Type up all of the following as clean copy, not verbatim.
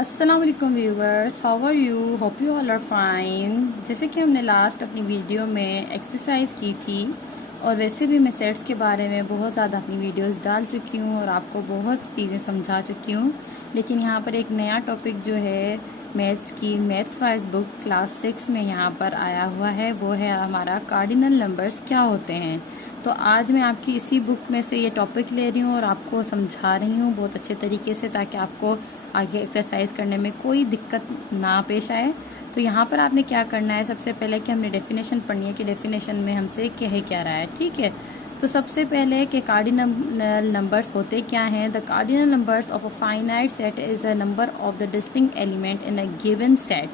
अस्सलाम वालेकुम viewers, how are you? Hope you all are fine. जैसे कि हमने लास्ट अपनी वीडियो में एक्सरसाइज की थी और वैसे भी मैं सेट्स के बारे में बहुत ज़्यादा अपनी वीडियोस डाल चुकी हूँ और आपको बहुत चीज़ें समझा चुकी हूँ। लेकिन यहाँ पर एक नया टॉपिक जो है मैथ्स की मैथ्स वाइज बुक क्लास 6 में यहाँ पर आया हुआ है, वो है हमारा कार्डिनल नंबर्स क्या होते हैं। तो आज मैं आपकी इसी बुक में से ये टॉपिक ले रही हूँ और आपको समझा रही हूँ बहुत अच्छे तरीके से, ताकि आपको आगे एक्सरसाइज करने में कोई दिक्कत ना पेश आए। तो यहाँ पर आपने क्या करना है, सबसे पहले कि हमने डेफिनेशन पढ़नी है कि डेफिनेशन में हमसे कह क्या रहा है। ठीक है, तो सबसे पहले कि कार्डिनल नंबर्स होते क्या हैं। The cardinal numbers of a finite set is the number of the distinct element in a given set.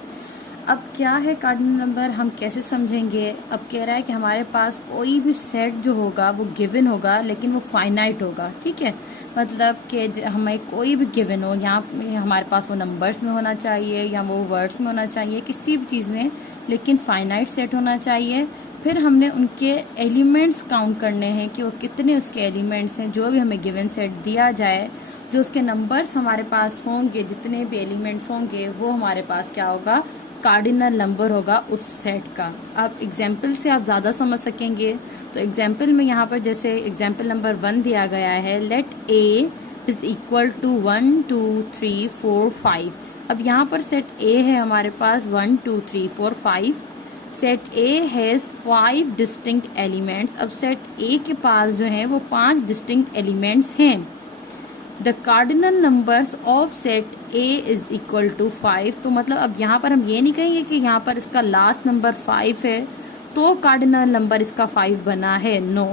अब क्या है कार्डिनल नंबर, हम कैसे समझेंगे। अब कह रहा है कि हमारे पास कोई भी सेट जो होगा वो गिवन होगा, लेकिन वो फाइनाइट होगा। ठीक है, मतलब कि हमें कोई भी गिवन हो, यहाँ हमारे पास वो नंबर्स में होना चाहिए या वो वर्ड्स में होना चाहिए, किसी भी चीज़ में, लेकिन फाइनाइट सेट होना चाहिए। फिर हमने उनके एलिमेंट्स काउंट करने हैं कि वो कितने उसके एलिमेंट्स हैं। जो भी हमें गिवन सेट दिया जाए, जो उसके नंबर्स हमारे पास होंगे, जितने भी एलिमेंट्स होंगे, वो हमारे पास क्या होगा, कार्डिनल नंबर होगा उस सेट का। अब एग्जाम्पल से आप ज़्यादा समझ सकेंगे। तो एग्जाम्पल में यहाँ पर जैसे एग्जाम्पल नंबर 1 दिया गया है, let A is equal to 1 2 3 4 5। अब यहाँ पर सेट ए है हमारे पास 1 2 3 4 5। Set A has 5 distinct elements. अब सेट ए के पास जो है वो 5 डिस्टिंक्ट एलिमेंट्स हैं। The cardinal numbers of set A is equal to 5। तो मतलब अब यहाँ पर हम ये नहीं कहेंगे कि यहाँ पर इसका लास्ट नंबर 5 है तो कार्डिनल नंबर इसका 5 बना है। नो,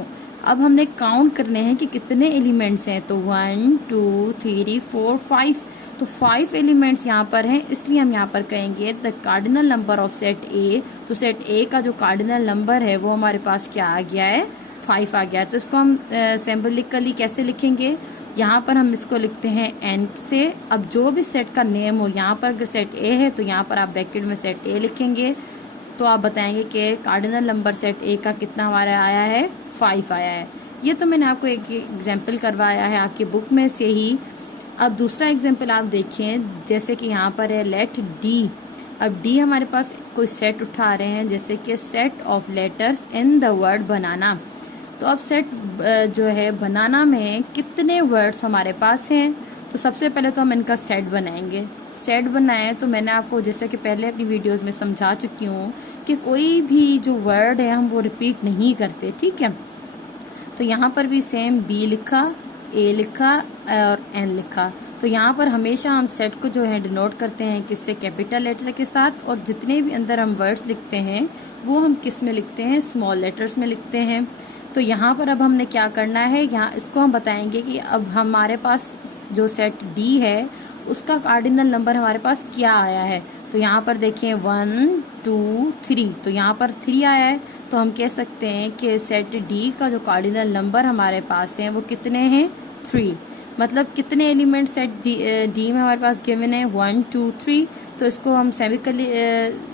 अब हमने काउंट करने हैं कि कितने एलिमेंट्स हैं। तो 1 2 3 4 5, तो 5 एलिमेंट्स यहाँ पर हैं, इसलिए हम यहाँ पर कहेंगे the cardinal number of set ए। तो सेट ए का जो कार्डिनल नंबर है वो हमारे पास क्या आ गया है, 5 आ गया है। तो इसको हम सिंबॉलिकली कैसे लिखेंगे, यहाँ पर हम इसको लिखते हैं एन से। अब जो भी सेट का नेम हो, यहाँ पर अगर सेट ए है तो यहाँ पर आप ब्रैकेट में सेट ए लिखेंगे। तो आप बताएंगे कि कार्डिनल नंबर सेट ए का कितना हमारा आया है, 5 आया है। ये तो मैंने आपको एक एग्जाम्पल करवाया है आपकी बुक में से ही। अब दूसरा एग्जाम्पल आप देखें, जैसे कि यहाँ पर है लेट डी। अब डी हमारे पास कोई सेट उठा रहे हैं, जैसे कि set of letters in the word बनाना। तो अब सेट जो है बनाना में कितने वर्ड्स हमारे पास हैं। तो सबसे पहले तो हम इनका सेट बनाएंगे। सेट बनाएं तो मैंने आपको जैसे कि पहले अपनी वीडियोस में समझा चुकी हूँ कि कोई भी जो वर्ड है हम वो रिपीट नहीं करते। ठीक है, तो यहाँ पर भी सेम बी लिखा, ए लिखा और एन लिखा। तो यहाँ पर हमेशा हम सेट को जो है डिनोट करते हैं किससे, कैपिटल लेटर के साथ। और जितने भी अंदर हम वर्ड्स लिखते हैं वो हम किस में लिखते हैं, स्मॉल लेटर्स में लिखते हैं। तो यहाँ पर अब हमने क्या करना है, यहाँ इसको हम बताएंगे कि अब हमारे पास जो सेट डी है उसका कार्डिनल नंबर हमारे पास क्या आया है। तो यहाँ पर देखिए 1 2 3, तो यहाँ पर 3 आया है। तो हम कह सकते हैं कि सेट डी का जो कार्डिनल नंबर हमारे पास है वो कितने हैं, 3। मतलब कितने एलिमेंट सेट डी में हमारे पास गिवन है, 1 2 3। तो इसको हम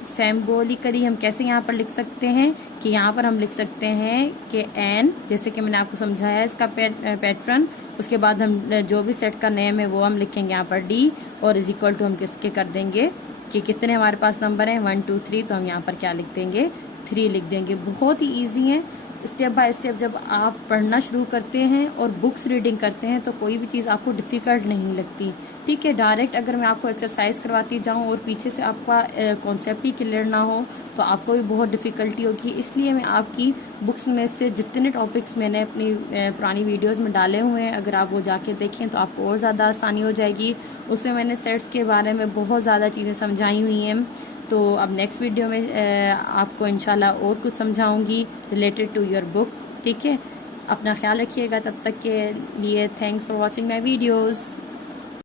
सिंबॉलिकली हम कैसे यहाँ पर लिख सकते हैं कि यहाँ पर हम लिख सकते हैं कि एन, जैसे कि मैंने आपको समझाया है इसका पैटर्न। उसके बाद हम जो भी सेट का नेम है वो हम लिखेंगे यहाँ पर डी, और इज इक्वल टू हम किसके कर देंगे कि कितने हमारे पास नंबर हैं, 1 2 3। तो हम यहाँ पर क्या लिख देंगे, 3 लिख देंगे। बहुत ही ईजी है। स्टेप बाय स्टेप जब आप पढ़ना शुरू करते हैं और बुक्स रीडिंग करते हैं तो कोई भी चीज़ आपको डिफ़िकल्ट नहीं लगती। ठीक है, डायरेक्ट अगर मैं आपको एक्सरसाइज करवाती जाऊं और पीछे से आपका कॉन्सेप्ट ही क्लियर ना हो तो आपको भी बहुत डिफ़िकल्टी होगी। इसलिए मैं आपकी बुक्स में से जितने टॉपिक्स मैंने अपनी पुरानी वीडियोज़ में डाले हुए हैं, अगर आप वो जाके देखें तो आपको और ज़्यादा आसानी हो जाएगी। उसमें मैंने सेट्स के बारे में बहुत ज़्यादा चीज़ें समझाई हुई हैं। तो अब नेक्स्ट वीडियो में आपको इंशाल्लाह और कुछ समझाऊंगी रिलेटेड टू योर बुक। ठीक है, अपना ख्याल रखिएगा। तब तक के लिए thanks for watching my videos.